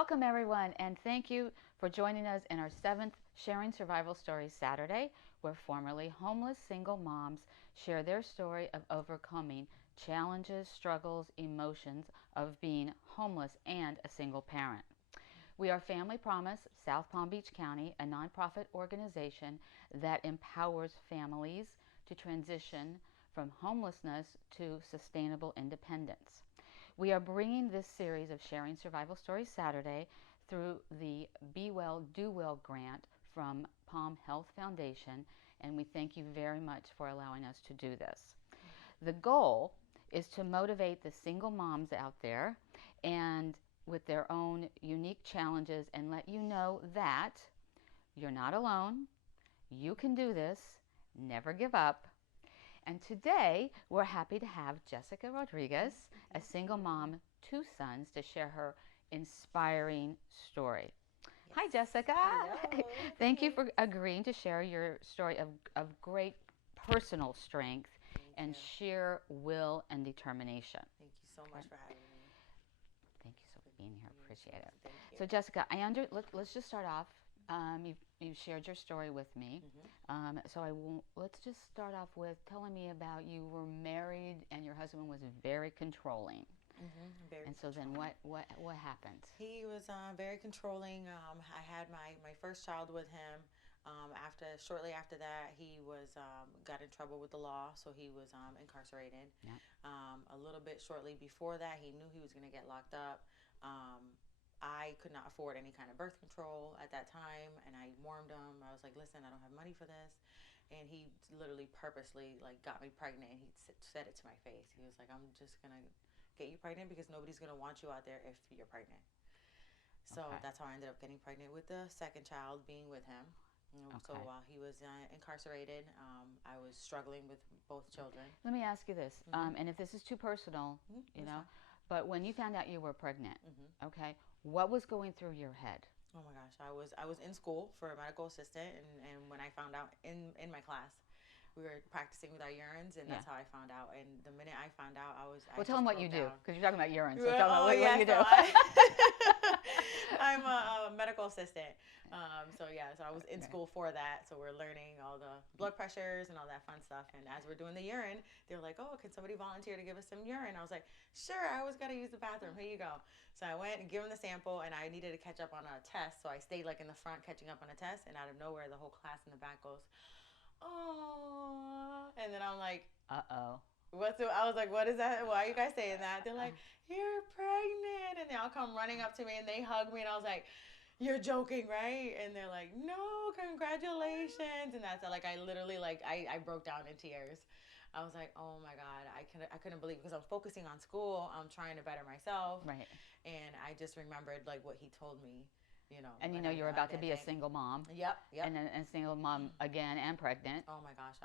Welcome everyone, and thank you for joining us in our 7th Sharing Survival Stories Saturday, where formerly homeless single moms share their story of overcoming challenges, struggles, emotions of being homeless and a single parent. We are Family Promise, South Palm Beach County, a nonprofit organization that empowers families to transition from homelessness to sustainable independence. We are bringing this series of Sharing Survival Stories Saturday through the Be Well, Do Well grant from Palm Health Foundation, and we thank you very much for allowing us to do this. The goal is to motivate the single moms out there and with their own unique challenges and let you know that you're not alone, you can do this, never give up. And today we're happy to have Jessica Rodriguez, a single mom, 2 sons, to share her inspiring story. Yes. Hi, Jessica. Hello. Thank you for agreeing to share your story of great personal strength and sheer will and determination. Thank you so much for having me. Thank you so much for being here. Appreciate it. Thank you. So, Jessica, let's just start off. You've shared your story with me. Let's just start off with telling me about you were married and your husband was very controlling. Very and so controlling. Then what happened? He was very controlling. I had my first child with him. Shortly after that, he was got in trouble with the law, so he was incarcerated. Yeah. A little bit shortly before that, he knew he was going to get locked up. I could not afford any kind of birth control at that time, and I warned him. I was like, listen, I don't have money for this. And he literally purposely got me pregnant, and he said it to my face. He was like, I'm just going to get you pregnant because nobody's going to want you out there if you're pregnant. So that's how I ended up getting pregnant with the second child, being with him. So while he was incarcerated, I was struggling with both children. Let me ask you this, and if this is too personal, but when you found out you were pregnant, what was going through your head? Oh my gosh, I was in school for a medical assistant, and when I found out in my class, we were practicing with our urines, and that's how I found out. And the minute I found out, Well, tell them what you do, because you're talking about urine. So well, tell them what you do. I'm a medical assistant. So I was in school for that. So we're learning all the blood pressures and all that fun stuff. And as we're doing the urine, they were like, oh, can somebody volunteer to give us some urine? I was like, sure, I always got to use the bathroom. Here you go. So I went and gave them the sample, and I needed to catch up on a test. So I stayed in the front catching up on a test, and out of nowhere, the whole class in the back goes, oh. And then I'm like, uh-oh. I was like, what is that? Why are you guys saying that? They're like, you're pregnant. And they all come running up to me and they hug me. And I was like, you're joking, right? And they're like, no, congratulations. And that's I literally I broke down in tears. I was like, oh my God, I couldn't believe it, because I'm focusing on school. I'm trying to better myself. Right. And I just remembered what he told me. And you're about to be a single mom. Yep. And a single mom again and pregnant. Oh my gosh,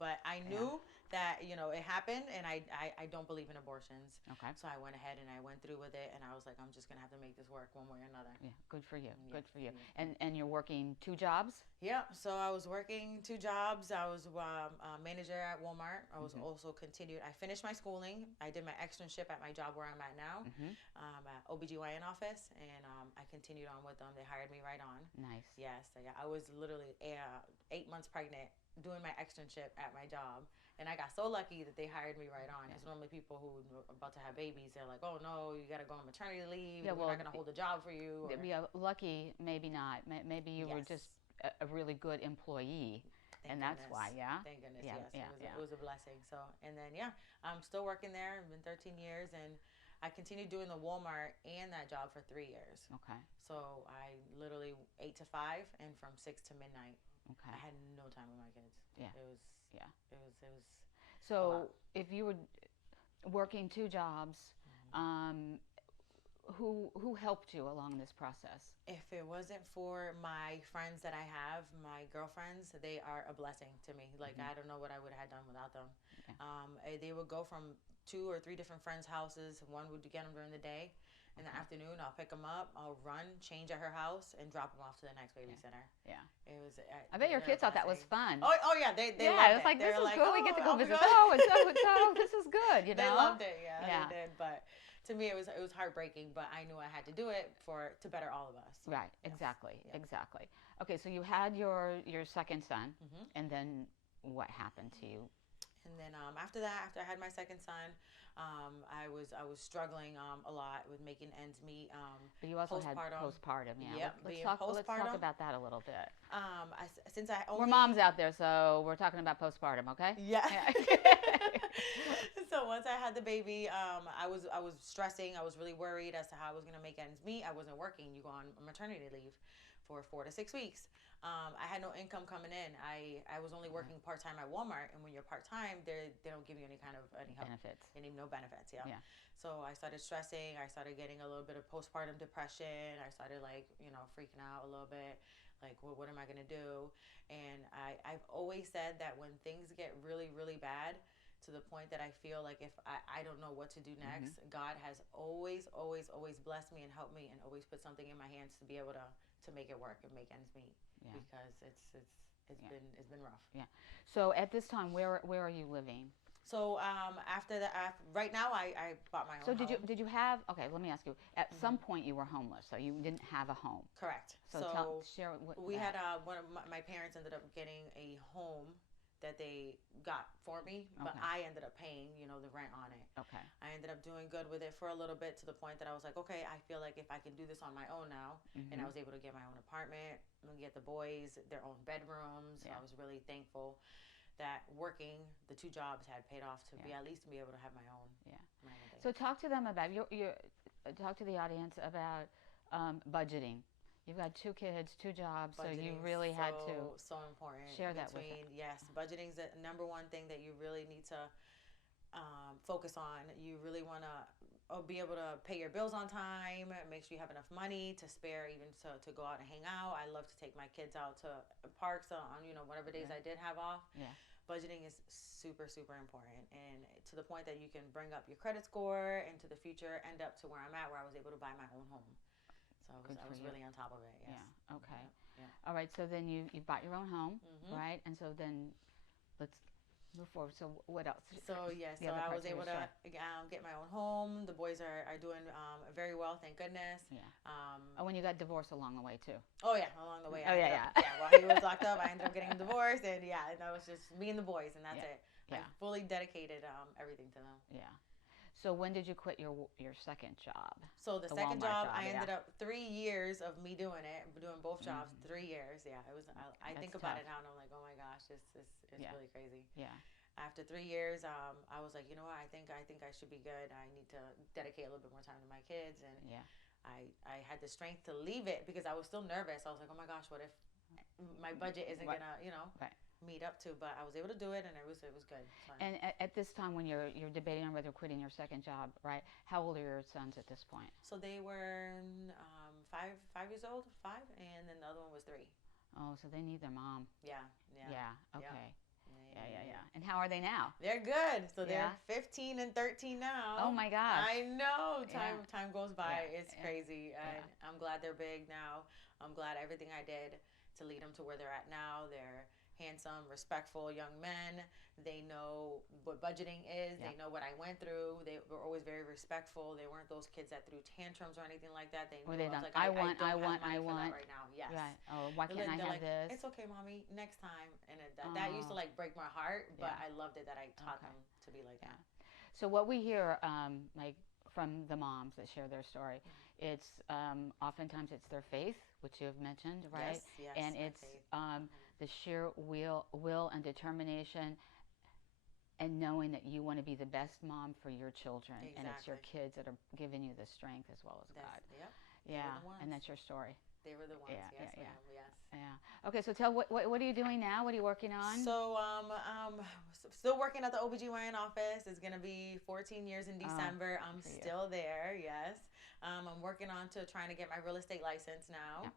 but I knew that, it happened, and I don't believe in abortions. Okay. So I went ahead and I went through with it, and I was like, I'm just going to have to make this work one way or another. Yeah, good for you. Yeah. Good for you. And you're working 2 jobs? Yeah, so I was working 2 jobs. I was a manager at Walmart. I was also I finished my schooling. I did my externship at my job where I'm at now, at OBGYN office, and I continued on with them. They hired me right on. Nice. Yes, I was literally 8 months pregnant doing my externship at my job, and I got so lucky that they hired me right on. Because normally people who are about to have babies, they're like, oh no, you got to go on maternity leave. We're not going to hold a job for you. Yeah, lucky, maybe not. Maybe you were just a really good employee. Thank that's goodness. why, yeah? Thank goodness, yes. It was a blessing. So, and then, I'm still working there. I've been 13 years, and I continued doing the Walmart and that job for 3 years. Okay. So I literally 8 to 5 and from 6 to midnight. Okay. I had no time with my kids. Yeah. It was. So if you were working 2 jobs, who helped you along this process? If it wasn't for my friends that I have, my girlfriends, they are a blessing to me. I don't know what I would have done without them. Okay. They would go from 2 or 3 different friends' houses. One would get them during the day. In the afternoon, I'll pick them up, I'll run, change at her house, and drop them off to the next babysitter. Yeah. It was. I bet your kids thought that was fun. Oh yeah, they loved it. It was like, this is cool. We get to go visit so and so and so. This is good, They loved it. Yeah, they did. But to me, it was heartbreaking, but I knew I had to do it to better all of us. Right. Yes. Exactly. Yep. Exactly. Okay. So you had your second son, Hmm. and then what happened to you? And then after that, after I had my second son, I was struggling a lot with making ends meet. But you also had Postpartum. postpartum. Yeah. Yep, Let's being talk. Let's talk postpartum. about that a little bit. Since I We're only moms out there, so we're talking about postpartum. Okay. yeah. Yeah. So once I had the baby, I was stressing. I was really worried as to how I was gonna make ends meet. I wasn't working. You go on maternity leave for 4 to 6 weeks. I had no income coming in. I was only working part time at Walmart, and when you're part time, they don't give you any kind of any help, Benefits. no benefits. Yeah. Yeah. So I started stressing. I started getting a little bit of postpartum depression. I started freaking out a little bit. Like, well, what am I gonna do? And I've always said that when things get really, really bad, to the point that I feel like if I don't know what to do next, God has always, always, always blessed me and helped me and always put something in my hands to be able to make it work and make ends meet. Yeah. Because it's been rough. Yeah. So at this time, where are you living? So after that, right now I bought my own. So home. did you have? Okay, let me ask you. At some point, you were homeless, so you didn't have a home. Correct. So share what we had one of my parents ended up getting a home that they got for me, but Okay. I ended up paying, the rent on it. Okay. I ended up doing good with it for a little bit, to the point that I was like, okay, I feel like if I can do this on my own now, and I was able to get my own apartment and get the boys their own bedrooms. So Yeah. I was really thankful that working the two jobs had paid off to be at least to be able to have my own. Yeah. My own thing. So talk to them about your talk to the audience about budgeting. You've got 2 kids, 2 jobs, so you really had to so important. share that with them. Yes, budgeting's the number one thing that you really need to focus on. You really want to be able to pay your bills on time, make sure you have enough money to spare even to go out and hang out. I love to take my kids out to parks on whatever days I did have off. Yeah. Budgeting is super, super important, and to the point that you can bring up your credit score, and to the future end up to where I'm at, where I was able to buy my own home. So I was really on top of it. Yes. Yeah. Okay. Yeah. All right. So then you bought your own home, right? And so then let's move forward. So what else? So yes, so I was able to get my own home. The boys are doing very well, thank goodness. Yeah. When you got divorced along the way too. Oh yeah, along the way. Yeah. While he was locked up, I ended up getting divorced, and that was just me and the boys, and that's it. Yeah. I fully dedicated everything to them. Yeah. So when did you quit your second job? So the second job, I ended up 3 years of me doing it, doing both jobs. 3 years, yeah. It was. I think about it now, and I'm like, oh my gosh, it's really crazy. Yeah. After 3 years, I was like, you know what? I think I should be good. I need to dedicate a little bit more time to my kids, and I had the strength to leave it because I was still nervous. I was like, oh my gosh, what if my budget isn't gonna, meet up to? But I was able to do it, and it was good. So, and at this time, when you're debating on whether quitting your second job, right? How old are your sons at this point? so they were 5 years old, 5, and then the other one was 3. Oh, so they need their mom. Yeah. Okay. Yeah. And how are they now? They're good. So they're 15 and 13 now. Oh my gosh. I know. Time goes by. It's crazy. And Yeah. I'm glad they're big now. I'm glad everything I did to lead them to where they're at now. They're handsome, respectful young men. They know what budgeting is. They know what I went through. They were always very respectful. They weren't those kids that threw tantrums or anything like that. They knew I was like, I want right now. Yes. Right. Oh, why can't I have like, this? It's okay, mommy. Next time. And that used to break my heart, but I loved it that I taught them to be like that. So what we hear, from the moms that share their story, it's oftentimes it's their faith, which you have mentioned, right? Yes. And it's the sheer will and determination, and knowing that you want to be the best mom for your children, and it's your kids that are giving you the strength as well as God. Yep. Yeah, and that's your story. They were the ones. Yes. Yeah. Okay, so tell what are you doing now? What are you working on? So still working at the OBGYN office. It's gonna be 14 years in December. I'm still there. Yes. I'm working on to trying to get my real estate license now. Yeah.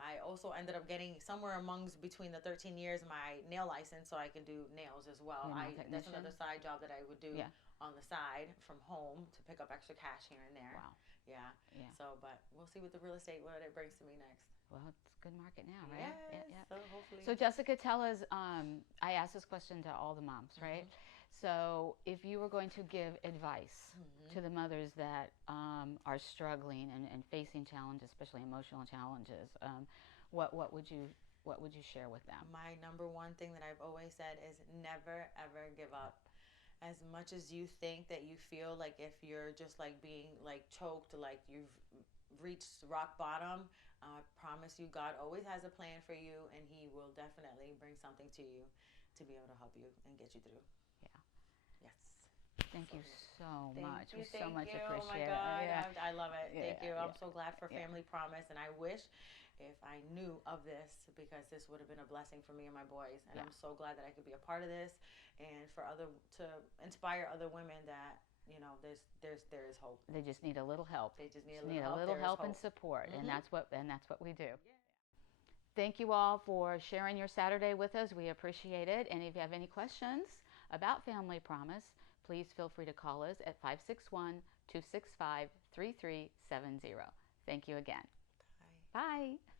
I also ended up getting somewhere amongst between the 13 years my nail license, so I can do nails as well. That's another side job that I would do on the side from home to pick up extra cash here and there. Wow. Yeah. So, but we'll see with the real estate what it brings to me next. Well, it's a good market now, right? Yes. So hopefully. So Jessica, tell us. I asked this question to all the moms, right? So, if you were going to give advice Mm-hmm. to the mothers that are struggling and facing challenges, especially emotional challenges, what would you share with them? My number one thing that I've always said is never ever give up. As much as you think that you feel like if you're just like being like choked, like you've reached rock bottom, I promise you God always has a plan for you, and he will definitely bring something to you to be able to help you and get you through. Yeah. Yes. Thank So you good. so Thank much. We you, so thank much you. Oh my appreciate it. God, Yeah. I love it. Yeah. Thank you. I'm Yeah. so glad for Yeah. Family Promise, and I wish if I knew of this, because this would have been a blessing for me and my boys. And Yeah. I'm so glad that I could be a part of this, and for other to inspire other women that there is hope. They just need a little help. They just need Just a need little a help. little There is help and hope. support, and Mm-hmm. that's what we do. Thank you all for sharing your Saturday with us. We appreciate it. And if you have any questions about Family Promise, please feel free to call us at 561 265 3370. Thank you again. Bye. Bye.